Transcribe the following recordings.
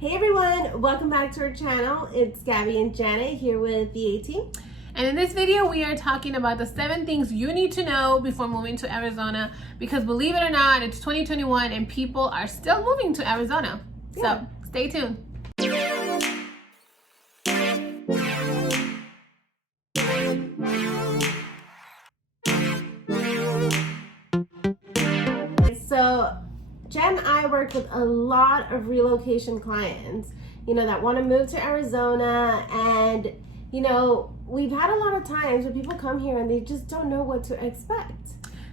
Hey everyone, welcome back to our channel. It's Gabby and Janet here with the A-Team. And in this video, we are talking about the 7 things you need to know before moving to Arizona, because believe it or not, it's 2021 and people are still moving to Arizona. Yeah. So stay tuned. So Jen and I work with a lot of relocation clients, that want to move to Arizona, and we've had a lot of times where people come here and they just don't know what to expect.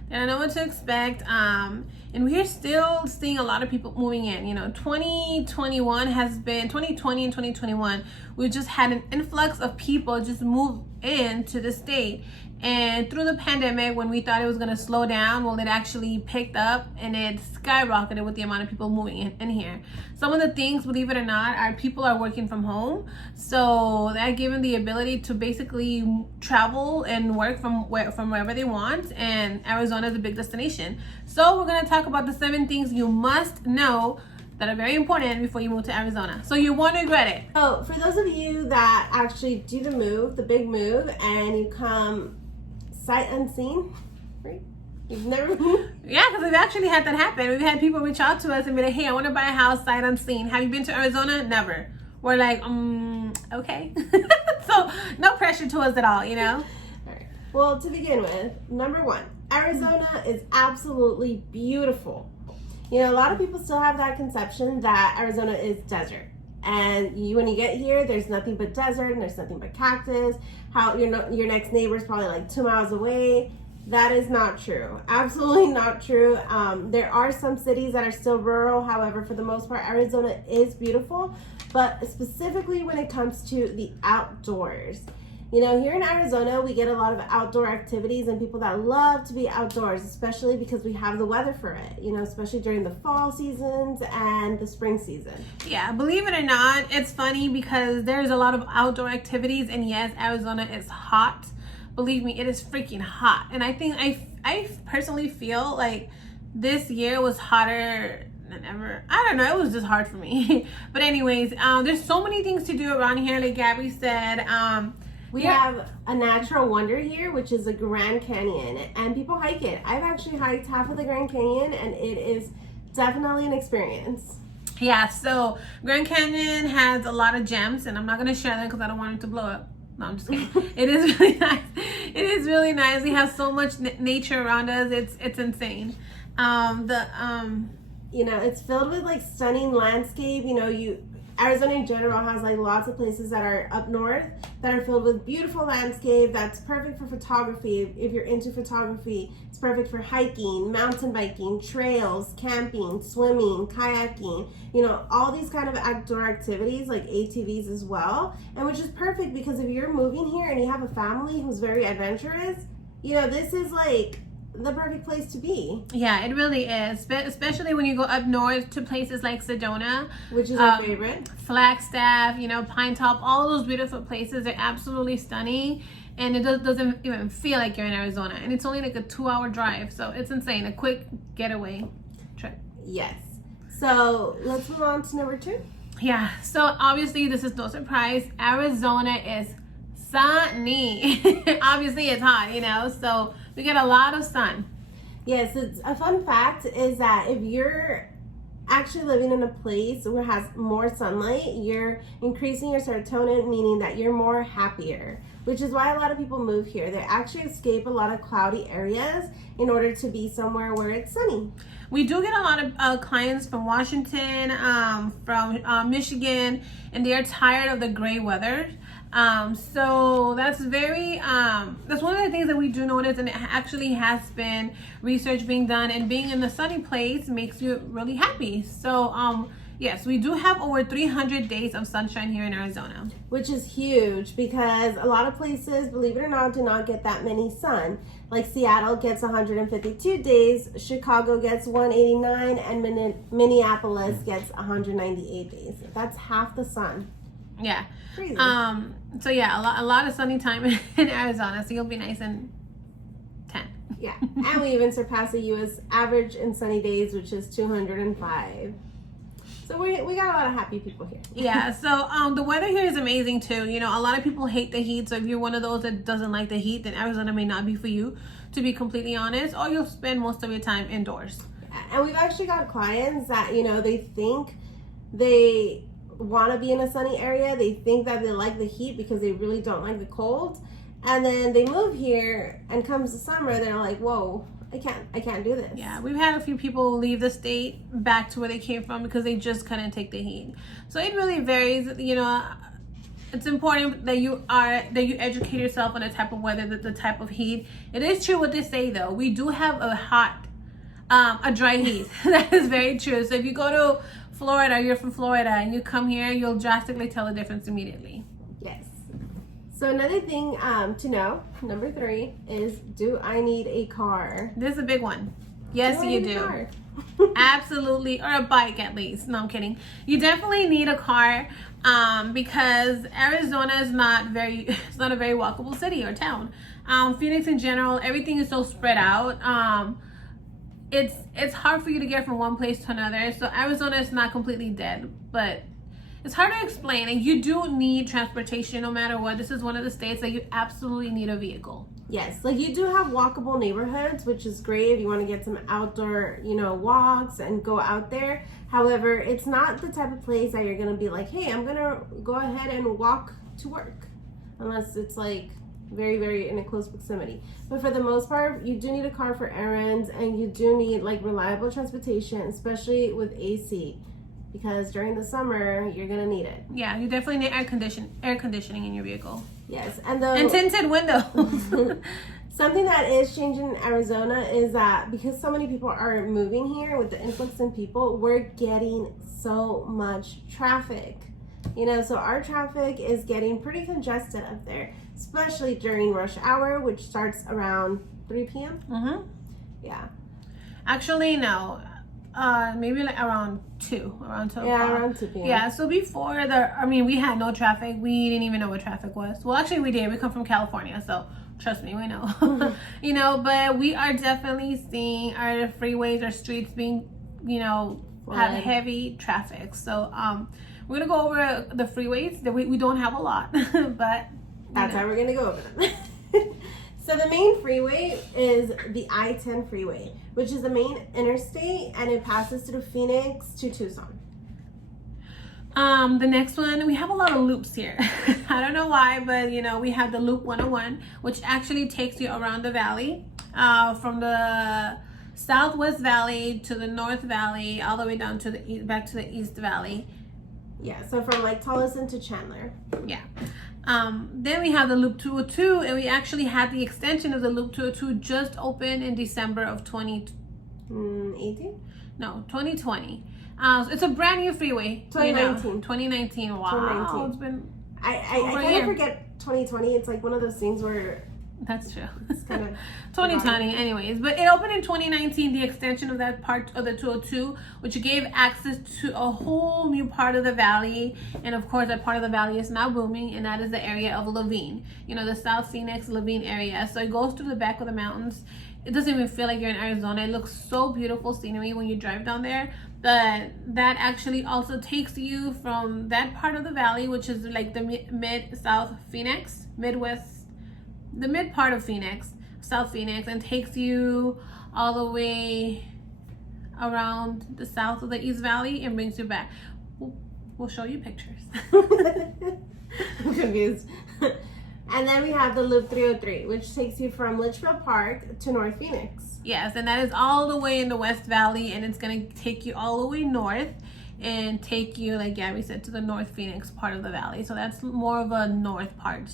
They don't know what to expect, and we're still seeing a lot of people moving in. 2020 and 2021, we just had an influx of people just move into the state. And through the pandemic, when we thought it was going to slow down, well, it actually picked up and it skyrocketed with the amount of people moving in here. Some of the things, believe it or not, our people are working from home. So that gave them the ability to basically travel and work from wherever they want. And Arizona is a big destination. So we're going to talk about the 7 things you must know that are very important before you move to Arizona, so you won't regret it. So for those of you that actually do the big move, and you come sight unseen, right? You've never moved? Yeah, because we've actually had that happen. We've had people reach out to us and be like, hey, I want to buy a house sight unseen. Have you been to Arizona? Never. We're like, okay. So no pressure to us at all, All right. Well, to begin with, number 1, Arizona is absolutely beautiful. A lot of people still have that conception that Arizona is desert. And when you get here, there's nothing but desert and there's nothing but cactus. Your next neighbor is probably like 2 miles away. That is not true. Absolutely not true. There are some cities that are still rural. However, for the most part, Arizona is beautiful. But specifically when it comes to the outdoors. Here in Arizona, we get a lot of outdoor activities and people that love to be outdoors, especially because we have the weather for it, especially during the fall seasons and the spring season. Yeah, believe it or not, it's funny because there's a lot of outdoor activities, and yes, Arizona is hot. Believe me, it is freaking hot. And I think I personally feel like this year was hotter than ever. I don't know, it was just hard for me. But anyways, there's so many things to do around here, like Gabby said. We have a natural wonder here, which is the Grand Canyon, and people hike it. I've actually hiked half of the Grand Canyon, and it is definitely an experience. Yeah, so Grand Canyon has a lot of gems, and I'm not going to share them because I don't want it to blow up. No, I'm just kidding. It is really nice. It is really nice. We have so much nature around us. It's insane. It's filled with like stunning landscape. Arizona in general has like lots of places that are up north that are filled with beautiful landscape that's perfect for photography. If you're into photography, it's perfect for hiking, mountain biking, trails, camping, swimming, kayaking, all these kind of outdoor activities like ATVs as well. And which is perfect because if you're moving here and you have a family who's very adventurous, this is like the perfect place to be. Yeah, it really is, especially when you go up north to places like Sedona, which is our favorite, Flagstaff, Pine Top. All those beautiful places are absolutely stunning, and it doesn't even feel like you're in Arizona, and it's only like a 2-hour drive, so it's insane. A quick getaway trip. Yes. So let's move on to number 2. Yeah, so obviously this is no surprise, Arizona is sunny. Obviously it's hot, so we get a lot of sun. Yes, it's a fun fact is that if you're actually living in a place where it has more sunlight, you're increasing your serotonin, meaning that you're more happier, which is why a lot of people move here. They actually escape a lot of cloudy areas in order to be somewhere where it's sunny. We do get a lot of clients from Washington, from Michigan, and they are tired of the gray weather. So that's that's one of the things that we do notice, and it actually has been research being done, and being in the sunny place makes you really happy. So yes, we do have over 300 days of sunshine here in Arizona, which is huge because a lot of places, believe it or not, do not get that many sun. Like Seattle gets 152 days, Chicago gets 189, and Minneapolis gets 198 days. That's half the sun. Yeah. Crazy. So yeah, a lot of sunny time in Arizona, so you'll be nice and tan. Yeah, and we even surpass the U.S. average in sunny days, which is 205. So we got a lot of happy people here. Yeah, so the weather here is amazing too. You know, a lot of people hate the heat. So if you're one of those that doesn't like the heat, then Arizona may not be for you, to be completely honest. Or you'll spend most of your time indoors. And we've actually got clients that, you know, they think they want to be in a sunny area. They think that they like the heat because they really don't like the cold. And then they move here, and comes the summer, they're like, whoa, I can't do this. Yeah, we've had a few people leave the state back to where they came from because they just couldn't take the heat. So it really varies. You know, it's important that you educate yourself on the type of weather, the type of heat. It is true what they say though. We do have a dry heat. That is very true. So if you go to Florida, you're from Florida, and you come here, you'll drastically tell the difference immediately. Yes. So another thing to know, number 3, is, do I need a car? This is a big one. Yes, you do. Absolutely. Or a bike at least. No, I'm kidding. You definitely need a car because Arizona is not a very walkable city or town. Phoenix in general, everything is so spread out. It's hard for you to get from one place to another. So Arizona is not completely dead, but it's hard to explain, and you do need transportation no matter what. This is one of the states that you absolutely need a vehicle. Yes, like you do have walkable neighborhoods, which is great if you want to get some outdoor, you know, walks and go out there. However, it's not the type of place that you're going to be like, hey, I'm going to go ahead and walk to work, unless it's like very, very in a close proximity. But for the most part, you do need a car for errands, and you do need like reliable transportation, especially with AC. Because during the summer, you're gonna need it. Yeah, you definitely need air conditioning in your vehicle. Yes, and tinted windows. Something that is changing in Arizona is that because so many people are moving here with the influx in people, we're getting so much traffic. You know, so our traffic is getting pretty congested up there, especially during rush hour, which starts around 3 p.m. Mm-hmm. Yeah. Actually, no. Maybe like around 2 o'clock. Yeah, around 2 p.m. Yeah, so before we had no traffic. We didn't even know what traffic was. Well, actually we did. We come from California, so trust me, we know. Mm-hmm. You know, but we are definitely seeing our freeways, our streets being, you know, have heavy traffic. So we're gonna go over the freeways that we don't have a lot, but that's how we're gonna go over them. So the main freeway is the I-10 freeway, which is the main interstate, and it passes through Phoenix to Tucson. The next one, we have a lot of loops here. I don't know why, but you know, we have the Loop 101, which actually takes you around the valley, from the Southwest Valley to the North Valley, all the way down to back to the East Valley. Yeah, so from like Tolleson to Chandler. Yeah. Then we have the Loop 202, and we actually had the extension of the Loop 202 just open in December of 2018? No, 2020. So it's a brand new freeway. 2019. You know, 2019. Wow. 2019. It's been I kind of forget 2020. It's like one of those things where... That's true. It's kind of 2020 anyways. But it opened in 2019, the extension of that part of the 202, which gave access to a whole new part of the valley. And of course, that part of the valley is now booming, and that is the area of Laveen. You know, the South Phoenix, Laveen area. So it goes through the back of the mountains. It doesn't even feel like you're in Arizona. It looks so beautiful scenery when you drive down there. But that actually also takes you from that part of the valley, which is like the mid-south Phoenix, the mid part of Phoenix, South Phoenix, and takes you all the way around the south of the East Valley and brings you back. We'll show you pictures. I'm confused. And then we have the Loop 303, which takes you from Litchfield Park to North Phoenix. Yes, and that is all the way in the West Valley, and it's going to take you all the way north and take you, like Gabby said, to the North Phoenix part of the valley. So that's more of a north part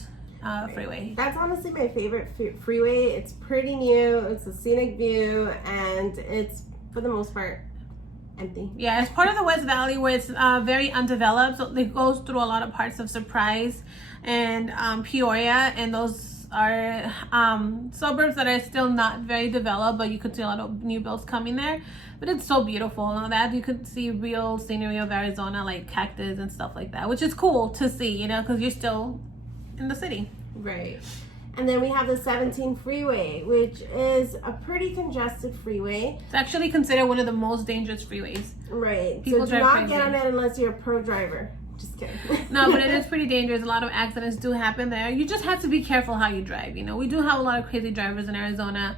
freeway. That's honestly my favorite freeway. It's pretty new, it's a scenic view, and it's, for the most part, empty. Yeah, it's part of the West Valley where it's very undeveloped. So it goes through a lot of parts of Surprise and Peoria, and those are suburbs that are still not very developed, but you could see a lot of new builds coming there. But it's so beautiful. And that you could see real scenery of Arizona, like cactus and stuff like that, which is cool to see, you know, because you're still in the city. Right. And then we have the 17 freeway, which is a pretty congested freeway. It's actually considered one of the most dangerous freeways. Right. People so do drive not crazy. get on it unless you're a pro driver. Just kidding. No, but it is pretty dangerous. A lot of accidents do happen there. You just have to be careful how you drive. You know, we do have a lot of crazy drivers in Arizona,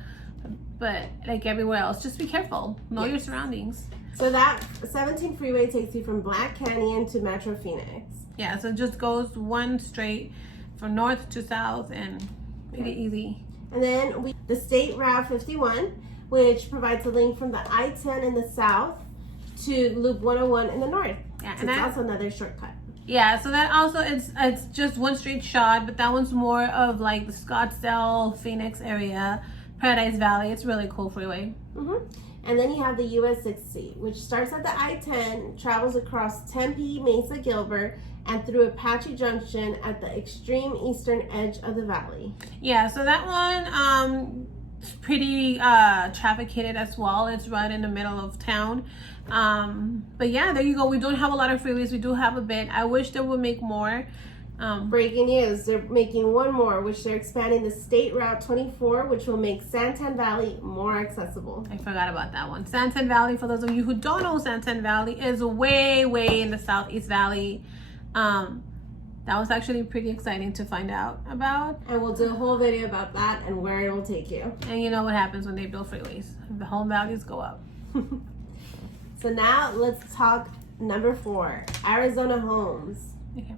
but like everywhere else, just be careful. Know your surroundings. So that 17 freeway takes you from Black Canyon to Metro Phoenix. Yeah, so it just goes one straight from north to south and pretty easy. And then the State Route 51, which provides a link from the I-10 in the south to Loop 101 in the north. Yeah, So and it's that, also another shortcut. yeah, so that also it's just one straight shot, but that one's more of like the Scottsdale, Phoenix area, Paradise Valley. It's a really cool freeway. And then you have the US 60, which starts at the I-10, travels across Tempe, Mesa, Gilbert, and through Apache Junction at the extreme eastern edge of the valley. Yeah, so that one it's pretty trafficated as well. It's right in the middle of town. But yeah, there you go. We don't have a lot of freeways. We do have a bit. I wish they would make more. Breaking news, they're making one more, which they're expanding the State Route 24, which will make Santan Valley more accessible. I forgot about that one. Santan Valley, for those of you who don't know, Santan Valley is way in the Southeast Valley. That was actually pretty exciting to find out about. And we'll do a whole video about that and where it will take you. And you know what happens when they build freeways. The home values go up. So now let's talk number 4, Arizona homes. Okay.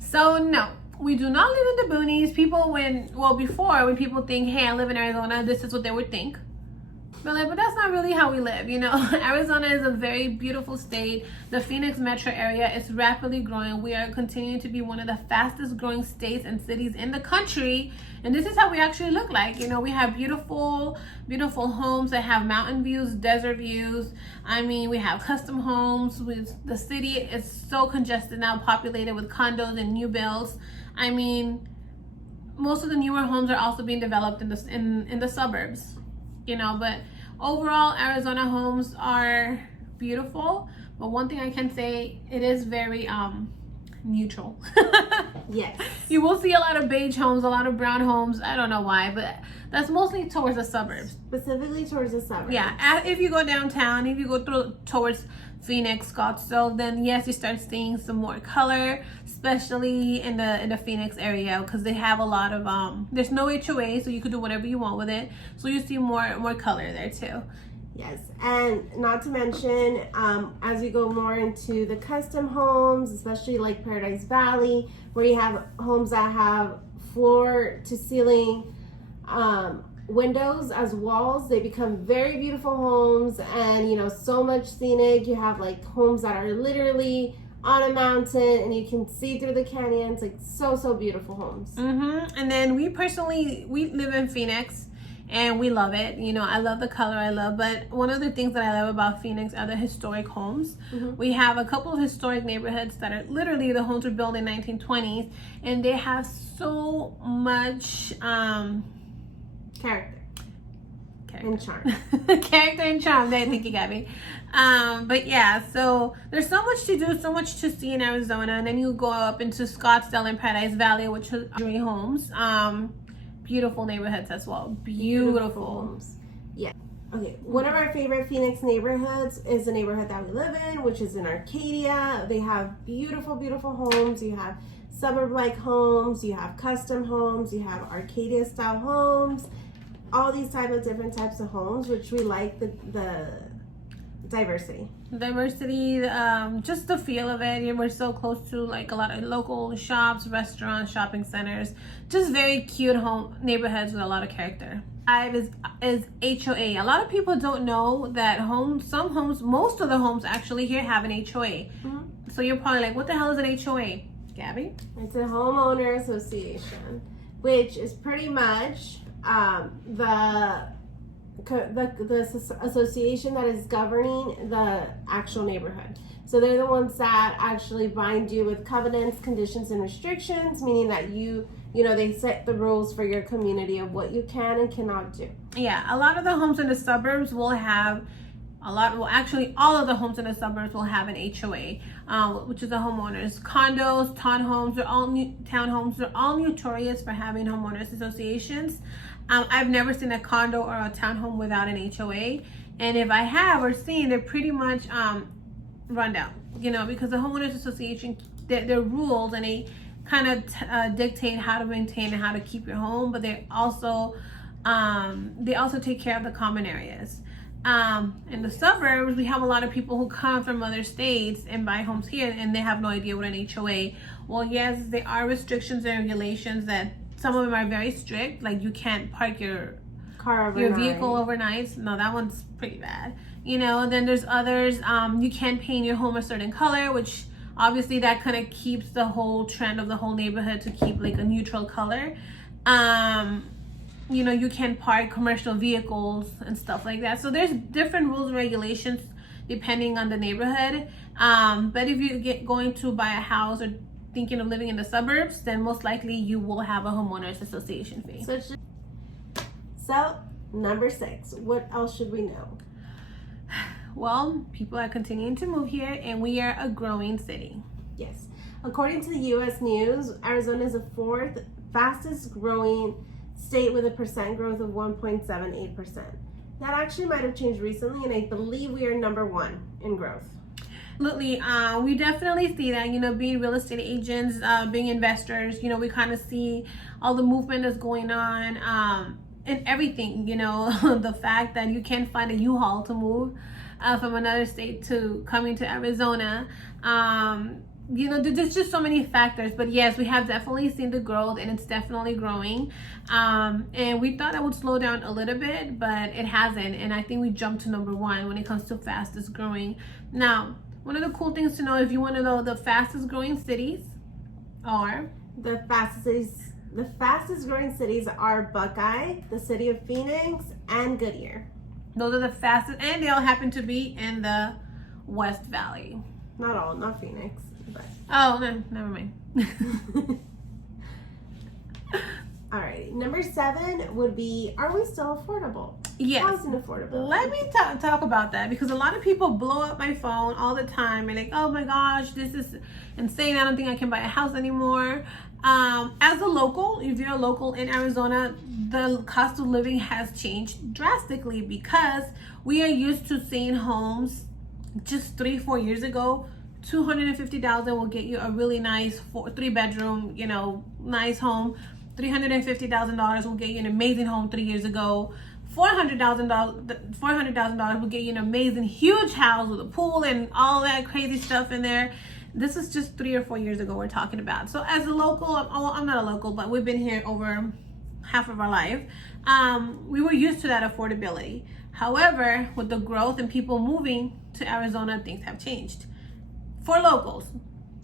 So no, we do not live in the boonies. Before when people think, hey, I live in Arizona, this is what they would think. But that's not really how we live, you know. Arizona is a very beautiful state. The Phoenix metro area is rapidly growing. We are continuing to be one of the fastest growing states and cities in the country. And this is how we actually look like. You know, we have beautiful homes that have mountain views, desert views. I mean, we have custom homes. The city is so congested now, populated with condos and new builds. I mean, most of the newer homes are also being developed in the suburbs. You know, but overall Arizona homes are beautiful, but one thing I can say, it is very neutral. Yes. You will see a lot of beige homes, a lot of brown homes. I don't know why, but that's mostly towards the suburbs. Specifically towards the suburbs. Yeah, if you go downtown, if you go towards Phoenix, Scottsdale, then yes, you start seeing some more color, especially in the Phoenix area, because they have a lot of there's no HOA, so you could do whatever you want with it. So you see more color there too. Yes, and not to mention, as we go more into the custom homes, especially like Paradise Valley, where you have homes that have floor to ceiling windows as walls, they become very beautiful homes, and you know, so much scenic. You have like homes that are literally on a mountain and you can see through the canyons, like so beautiful homes. And then we live in Phoenix and we love it. You know, I love the color, but one of the things that I love about Phoenix are the historic homes. We have a couple of historic neighborhoods that are literally, the homes were built in 1920s, and they have so much Character and charm. Character and charm. Thank you, Gabby. But yeah, so there's so much to do, so much to see in Arizona, and then you go up into Scottsdale and Paradise Valley, which are luxury homes. Beautiful neighborhoods as well. Beautiful homes. Yeah. Okay. One of our favorite Phoenix neighborhoods is the neighborhood that we live in, which is in Arcadia. They have beautiful homes. You have suburb-like homes. You have custom homes. You have Arcadia-style homes. All these different types of homes, which we like the diversity, just the feel of it. We're so close to like a lot of local shops, restaurants, shopping centers, just very cute home neighborhoods with a lot of character. 5 is HOA. A lot of people don't know that most of the homes actually here have an HOA. So you're probably like, what the hell is an HOA, Gabby? It's a homeowner association, which is pretty much the association that is governing the actual neighborhood. So they're the ones that actually bind you with covenants, conditions, and restrictions, meaning that you know, they set the rules for your community of what you can and cannot do. Yeah, a lot of the homes in the suburbs will have actually all of the homes in the suburbs will have an HOA, which is a homeowners. Condos, townhomes, townhomes, they're all notorious for having homeowners associations. I've never seen a condo or a townhome without an HOA, and if I have or seen, they're pretty much run down, because the homeowners association, their rules, and they kind of dictate how to maintain and how to keep your home, but they also take care of the common areas. In the suburbs, we have a lot of people who come from other states and buy homes here, and they have no idea what an HOA. Well, yes, there are restrictions and regulations that some of them are very strict, like you can't park your vehicle overnight. No, that one's pretty bad. Then there's others. You can't paint your home a certain color, which obviously that kind of keeps the whole trend of the whole neighborhood to keep like a neutral color. You can park commercial vehicles and stuff like that. So there's different rules and regulations depending on the neighborhood. But if you're going to buy a house or thinking of living in the suburbs, then most likely you will have a homeowners association fee. So number 6, what else should we know? Well, people are continuing to move here, and we are a growing city. Yes. According to the U.S. News, Arizona is the 4th fastest growing state with a percent growth of 1.78%. That actually might have changed recently, and I believe we are number 1 in growth. Absolutely. We definitely see that, being real estate agents, being investors, we kind of see all the movement that's going on, and everything, the fact that you can't find a U-Haul to move from another state to coming to Arizona. There's just so many factors, but yes, we have definitely seen the growth, and it's definitely growing. And we thought that would slow down a little bit, but it hasn't. And I think we jumped to number 1 when it comes to fastest growing. Now, one of the cool things to know, if you want to know the fastest growing cities are the fastest growing cities are Buckeye, the city of Phoenix, and Goodyear. Those are the fastest, and they all happen to be in the West Valley. Not all, not Phoenix. But. Oh, no, never mind. Alrighty, number 7 would be, are we still affordable? Yes. Housing affordability. Let me talk about that, because a lot of people blow up my phone all the time and like, oh my gosh, this is insane. I don't think I can buy a house anymore. As a local, if you're a local in Arizona, the cost of living has changed drastically, because we are used to seeing homes just 3-4 years ago. $250,000 will get you a really nice 3-bedroom, nice home. $350,000 will get you an amazing home 3 years ago. $400,000 will get you an amazing huge house with a pool and all that crazy stuff in there. This is just 3 or 4 years ago we're talking about. So as a local, I'm not a local, but we've been here over half of our life. We were used to that affordability. However, with the growth and people moving to Arizona, things have changed for locals.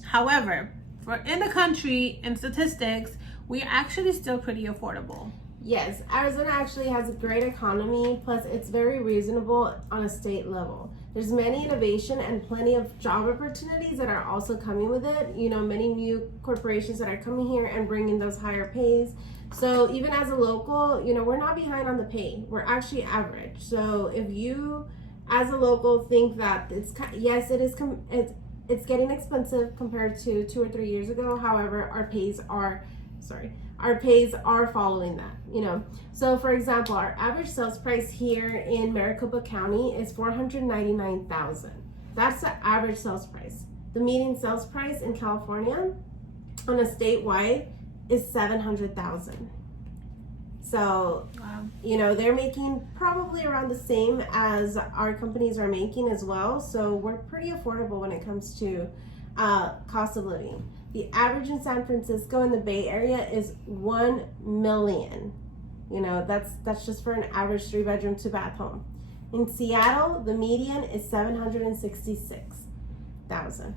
However, for in the country and statistics, we are actually still pretty affordable. Yes, Arizona actually has a great economy, plus it's very reasonable on a state level. There's many innovation and plenty of job opportunities that are also coming with it. Many new corporations that are coming here and bringing those higher pays. So even as a local, we're not behind on the pay. We're actually average. So if you, as a local, think that it's getting expensive compared to 2 or 3 years ago. However, our pays are following that, So for example, our average sales price here in Maricopa County is $499,000. That's the average sales price. The median sales price in California on a statewide is $700,000. So, wow. They're making probably around the same as our companies are making as well. So we're pretty affordable when it comes to cost of living. The average in San Francisco in the Bay Area is $1 million. That's just for an average 3-bedroom 2-bath home. In Seattle, the median is $766,000.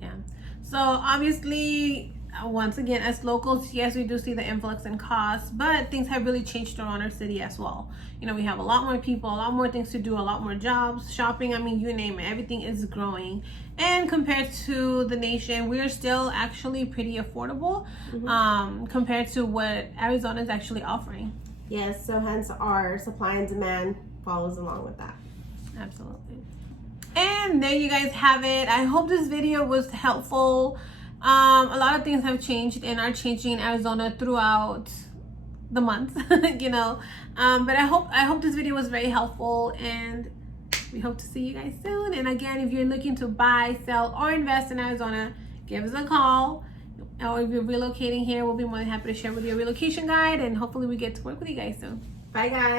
Yeah. So obviously, once again, as locals, yes, we do see the influx in costs, but things have really changed around our city as well. We have a lot more people, a lot more things to do, a lot more jobs, shopping, you name it, everything is growing. And compared to the nation, we are still actually pretty affordable, compared to what Arizona is actually offering. Yes, so hence our supply and demand follows along with that. Absolutely. And there you guys have it. I hope this video was helpful. A lot of things have changed and are changing in Arizona throughout the month, you know. But I hope this video was very helpful, and we hope to see you guys soon. And again, if you're looking to buy, sell, or invest in Arizona, give us a call. Or if you're relocating here, we'll be more than happy to share with you a relocation guide, and hopefully we get to work with you guys soon. Bye, guys.